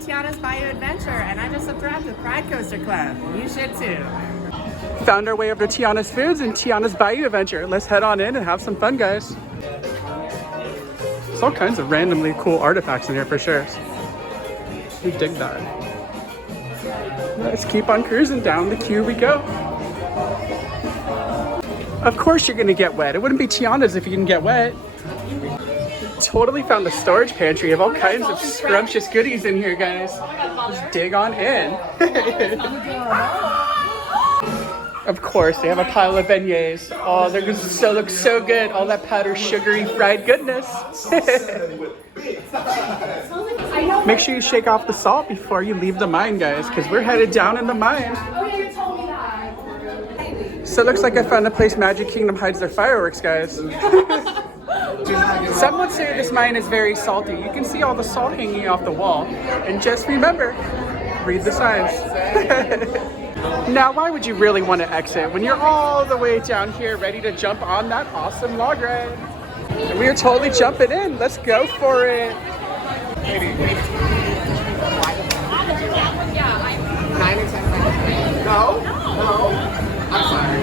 Tiana's Bayou Adventure, and I just subscribed to the Pride Coaster Club. You should too. Found our way over to Tiana's Foods and Tiana's Bayou Adventure. Let's head on in and have some fun, guys. There's all kinds of randomly cool artifacts in here for sure. We dig that. Let's keep on cruising. Down the queue we go. Of course you're gonna get wet. It wouldn't be Tiana's if you didn't get wet. Totally found the storage pantry of all kinds of scrumptious goodies in here, guys. Just dig on in. Of course, they have a pile of beignets. Oh, they're gonna look so good. All that powdered, sugary, fried goodness. Make sure you shake off the salt before you leave the mine, guys, because we're headed down in the mine. So it looks like I found the place Magic Kingdom hides their fireworks, guys. Some would say this mine is very salty. You can see all the salt hanging off the wall. And just remember, read the signs. Now, why would you really want to exit when you're all the way down here ready to jump on that awesome log ride? And we are totally jumping in. Let's go for it. 9 or 10. No? No. I'm sorry.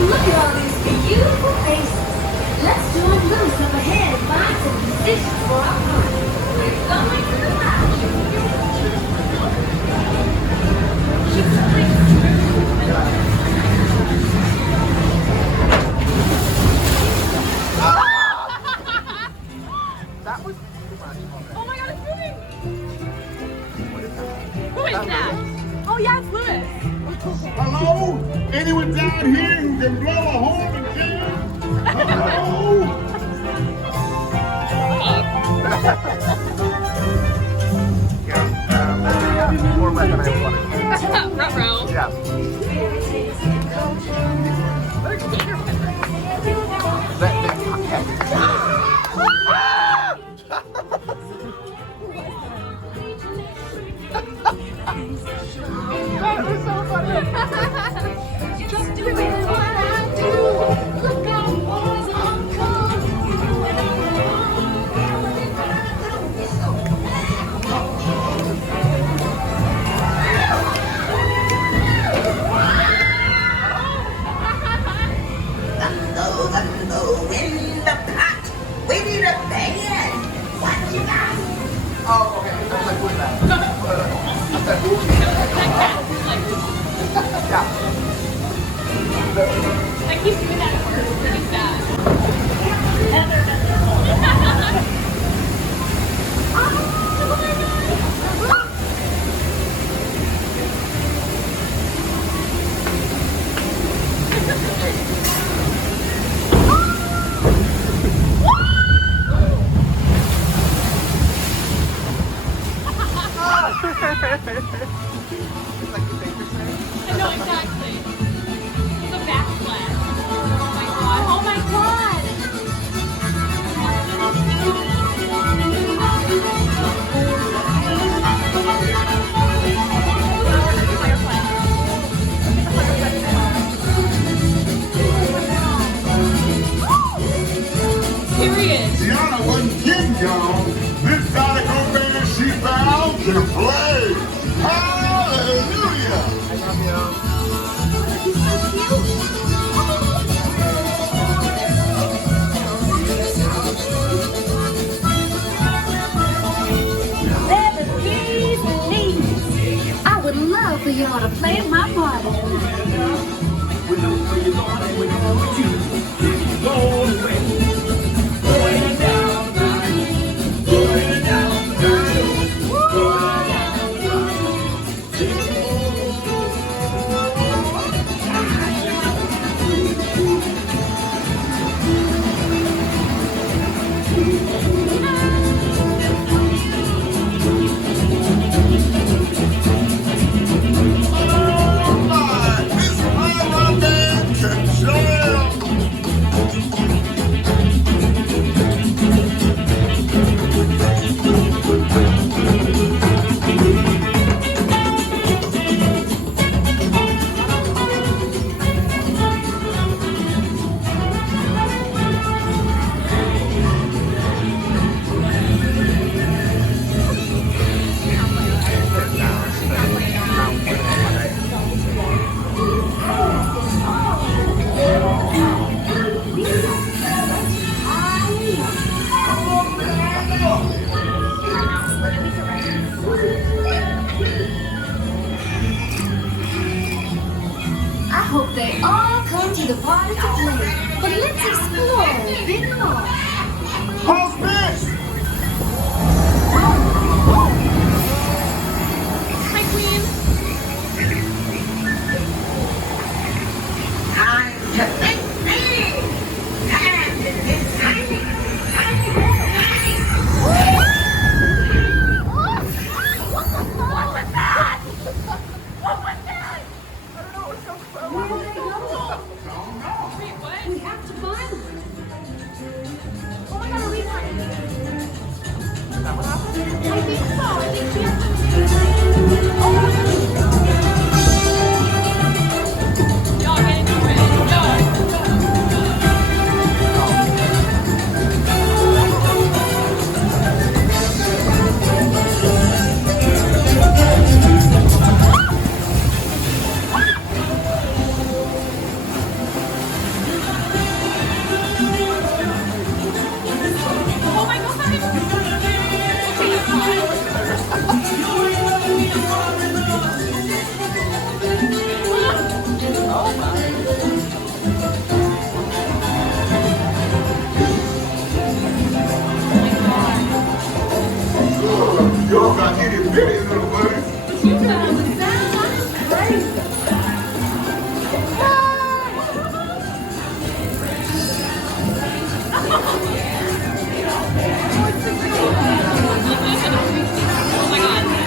Look at all these beautiful faces. Let's join loose up ahead and find some musicians for our party. We're going to the lounge. That was too much. Oh my god, it's moving! Who is that? Oh yeah, it's Lewis. Hello? Anyone down here who can blow a horn and jam? Hello? Yeah, more wet than I wanted. Ruh-roh. Yeah. That was so funny. Just doing what I do. Look out, boys, I'm in the pot. We need a band. What you got? Oh, okay. I was like, who's that? I said, who? Yeah. Please believe I would love for y'all to play my part. I hope they all come to the party to play. But let's explore a bit more. Pulse Mix! Hi, Queen. Time to think big. Time to get tiny. Tiny. What was that? What was that? Where did they go? Wait, what? We have to find them. Oh my god, are we not? Is that what happened? I think so. I think she has to. Oh my god. Y'all get into it. Yo. Oh my god. Y'all got itty bitty little buddies. You guys. Oh my god.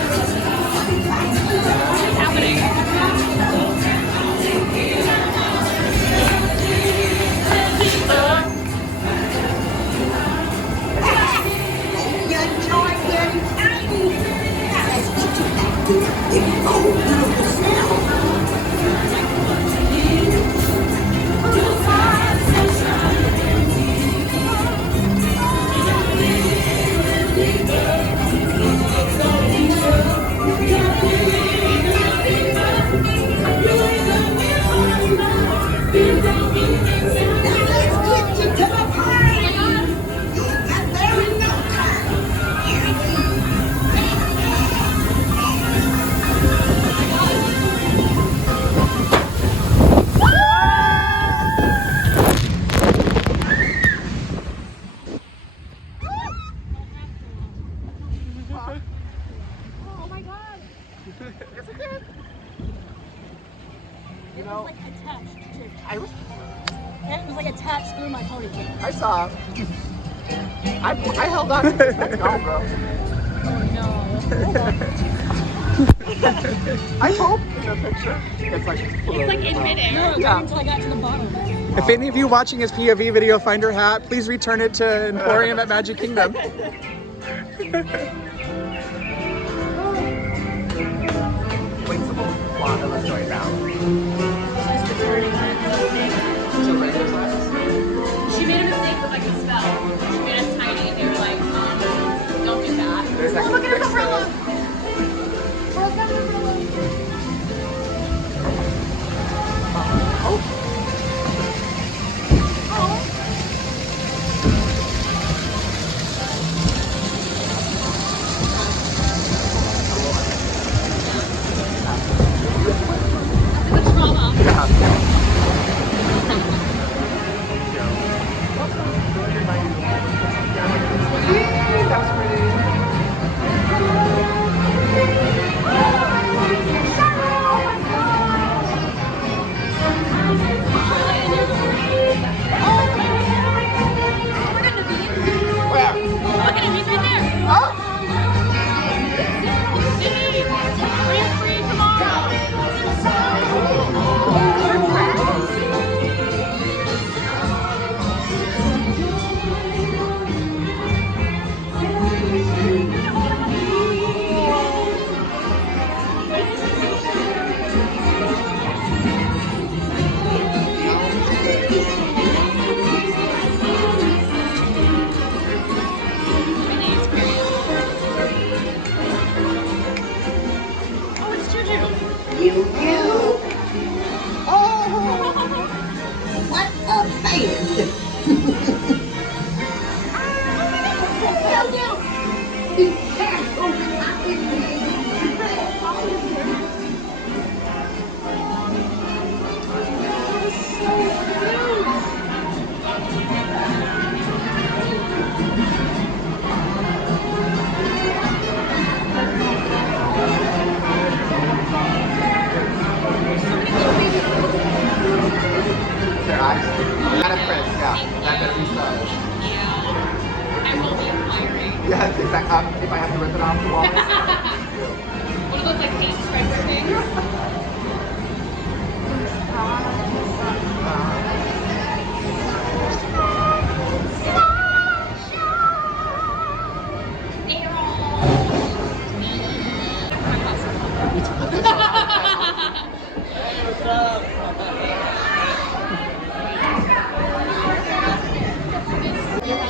What's happening? You enjoy getting tiny. Now let's get you back to the big old beautiful self. Now let's get you to the party. You'll get there in no time. Oh my god. It was like attached to. It was like attached through my ponytail. I saw. I held on to it. Let's go, bro. Oh no. I hope in the picture it's like It's like in midair. No, Yeah. until I got to the bottom. If any of you watching his POV video find her hat, please return it to Emporium at Magic Kingdom. She made a mistake with like the spell. She made us tiny and they were like, don't do that. Oh, look at his umbrella. Bro's got an umbrella. You? Oh, what a fan! Be careful! I can Their eyes. Kind of print, yeah. That's at least I will be hiring. yes, exactly. If I have to rip it off the wall. One of those like paint striper things.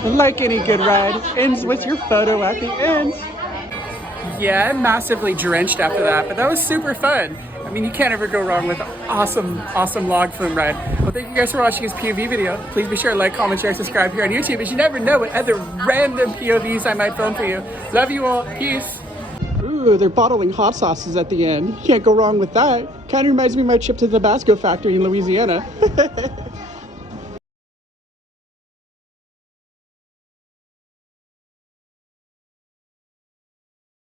Like any good ride, ends with your photo at the end. Yeah, I'm massively drenched after that, but that was super fun. I mean, you can't ever go wrong with an awesome log flume ride. Well, thank you guys for watching this POV video. Please be sure to like, comment, share, subscribe here on YouTube, as you never know what other random POVs I might film for you. Love you all. Peace. Ooh, they're bottling hot sauces at the end. Can't go wrong with that. Kind of reminds me of my trip to the Tabasco factory in Louisiana.